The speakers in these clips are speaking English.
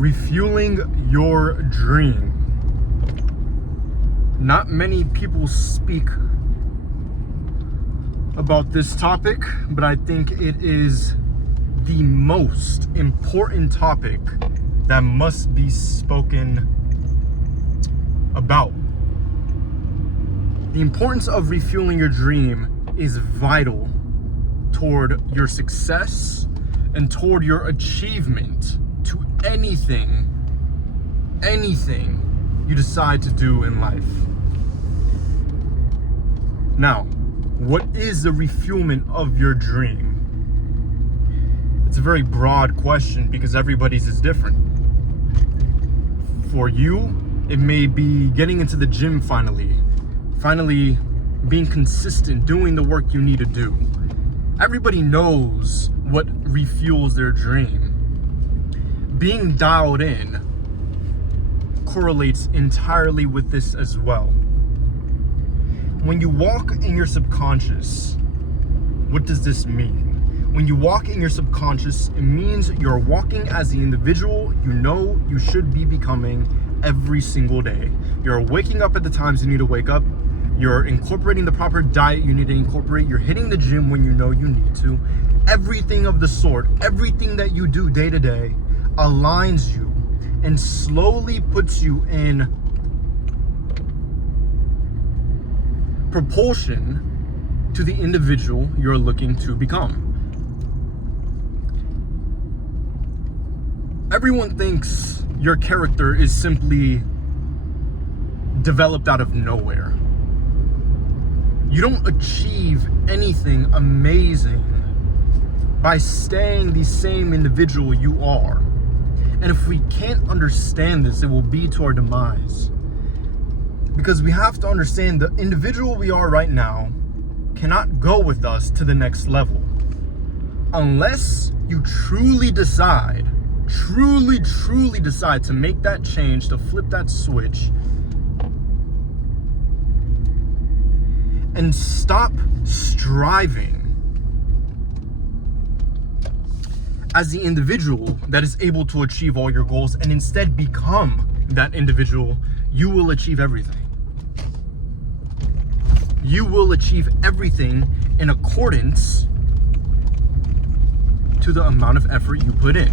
Refueling your dream. Not many people speak about this topic, but I think it is the most important topic that must be spoken about. The importance of refueling your dream is vital toward your success and toward your achievement to anything you decide to do in life. Now, what is the refuelment of your dream? It's a very broad question because everybody's is different. For you, it may be getting into the gym finally being consistent, doing the work you need to do. Everybody knows what refuels their dream. Being dialed in correlates entirely with this as well. When you walk in your subconscious, what does this mean? When you walk in your subconscious, it means you're walking as the individual you know you should be becoming every single day. You're waking up at the times you need to wake up. You're incorporating the proper diet you need to incorporate. You're hitting the gym when you know you need to. Everything of the sort, everything that you do day to day aligns you and slowly puts you in propulsion to the individual you're looking to become. Everyone thinks your character is simply developed out of nowhere. You don't achieve anything amazing by staying the same individual you are. And if we can't understand this, it will be to our demise. Because we have to understand the individual we are right now cannot go with us to the next level. Unless you truly decide to make that change, to flip that switch, and stop striving as the individual that is able to achieve all your goals and instead become that individual, you will achieve everything. You will achieve everything in accordance to the amount of effort you put in,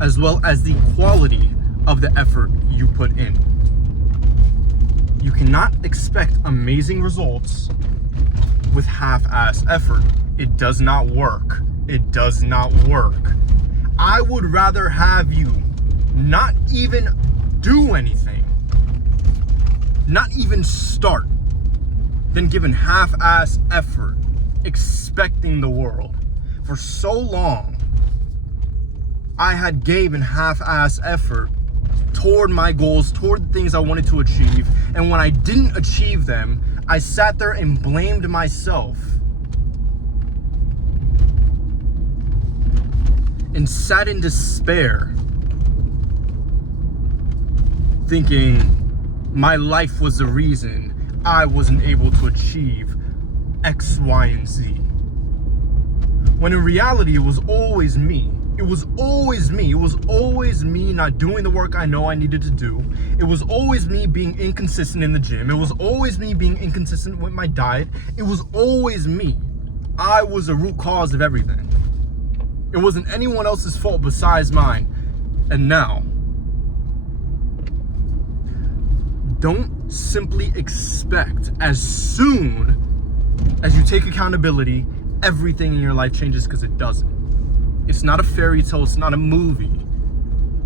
as well as the quality of the effort you put in. You cannot expect amazing results with half-ass effort. It does not work. It does not work. I would rather have you not even do anything, not even start, than given half-ass effort, expecting the world. For so long, I had given half-ass effort toward my goals, toward the things I wanted to achieve. And when I didn't achieve them, I sat there and blamed myself and sat in despair, thinking my life was the reason I wasn't able to achieve X, Y, and Z. When in reality, it was always me. It was always me. It was always me not doing the work I know I needed to do. It was always me being inconsistent in the gym. It was always me being inconsistent with my diet. It was always me. I was the root cause of everything. It wasn't anyone else's fault besides mine. And now, don't simply expect as soon as you take accountability, everything in your life changes, because it doesn't. It's not a fairy tale, it's not a movie.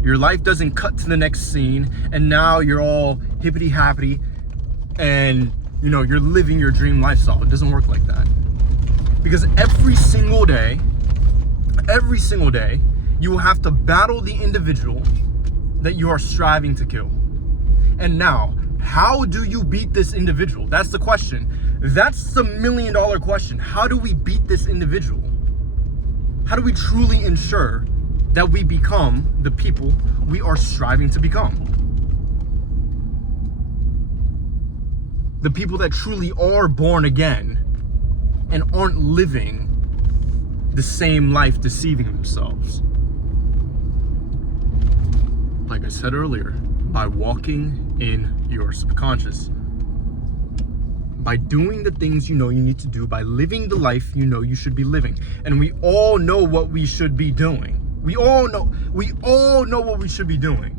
Your life doesn't cut to the next scene and now you're all hippity happy and you're living your dream lifestyle. It doesn't work like that. Because every single day, you will have to battle the individual that you are striving to kill. And now, how do you beat this individual? That's the question. That's the $1 million question. How do we beat this individual? How do we truly ensure that we become the people we are striving to become? The people that truly are born again and aren't living the same life deceiving themselves. like I said earlier, by walking in your subconscious. By doing the things you know you need to do, by living the life you know you should be living. And we all know what we should be doing. We all know what we should be doing.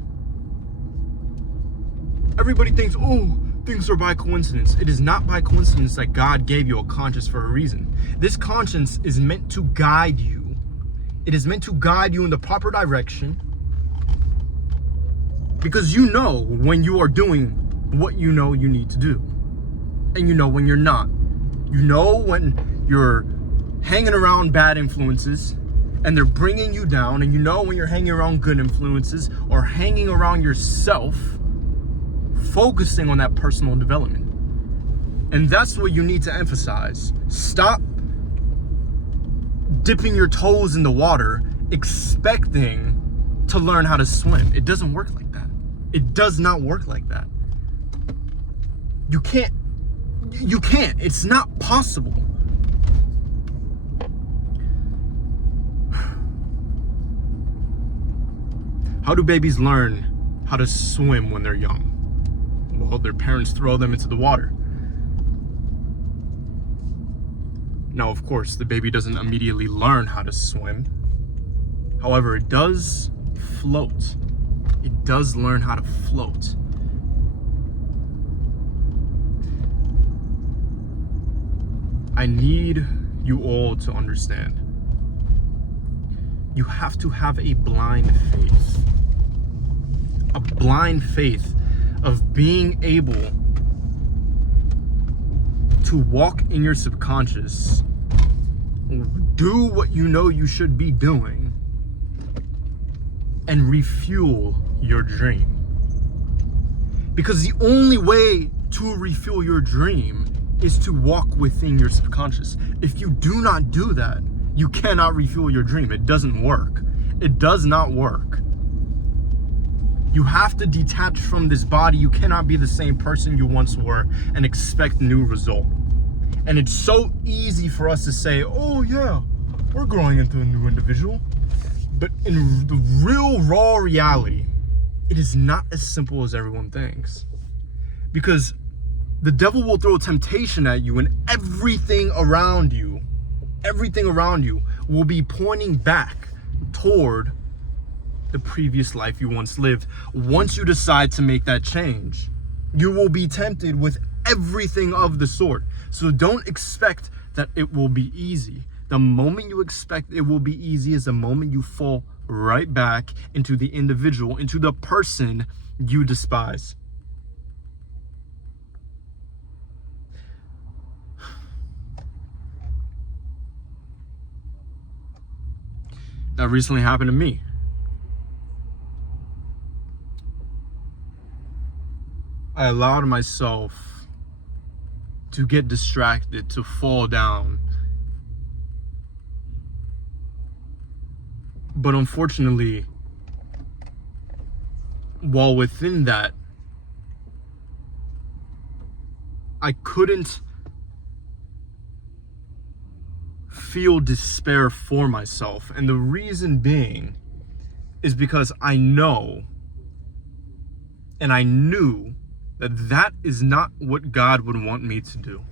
Everybody thinks, oh, things are by coincidence. It is not by coincidence that God gave you a conscience for a reason. This conscience is meant to guide you. It is meant to guide you in the proper direction. Because you know when you are doing what you know you need to do. And you know when you're not. You know when you're hanging around bad influences and they're bringing you down. And you know when you're hanging around good influences or hanging around yourself, focusing on that personal development. And that's what you need to emphasize. Stop dipping your toes in the water expecting to learn how to swim. It doesn't work like that. It does not work like that. You can't. It's not possible. How do babies learn how to swim when they're young? Well, their parents throw them into the water. Now, of course, the baby doesn't immediately learn how to swim. However, it does float. It does learn how to float. I need you all to understand. You have to have a blind faith. A blind faith of being able to walk in your subconscious, do what you know you should be doing, and refuel your dream. Because the only way to refuel your dream is to walk within your subconscious. If you do not do that, you cannot refuel your dream. It doesn't work. It does not work. You have to detach from this body. You cannot be the same person you once were and expect new result. And it's so easy for us to say, oh yeah, we're growing into a new individual. But in the real raw reality, it is not as simple as everyone thinks. Because the devil will throw temptation at you, and everything around you will be pointing back toward the previous life you once lived. Once you decide to make that change, you will be tempted with everything of the sort. So don't expect that it will be easy. The moment you expect it will be easy is the moment you fall right back into the individual, into the person you despise. That recently happened to me. I allowed myself to get distracted, to fall down. But unfortunately, while within that, I couldn't feel despair for myself. And the reason being is because I know and I knew that that is not what God would want me to do.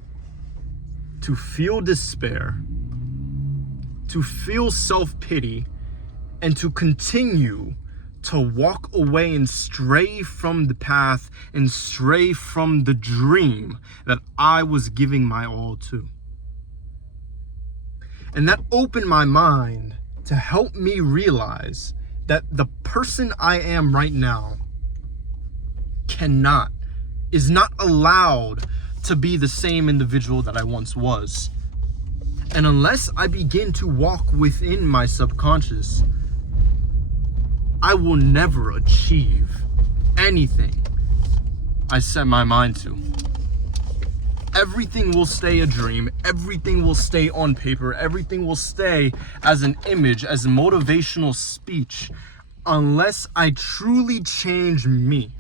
To feel despair, to feel self-pity, and to continue to walk away and stray from the path and stray from the dream that I was giving my all to. And that opened my mind to help me realize that the person I am right now is not allowed to be the same individual that I once was. And unless I begin to walk within my subconscious, I will never achieve anything I set my mind to. Everything will stay a dream. Everything will stay on paper. Everything will stay as an image, as a motivational speech, unless I truly change me.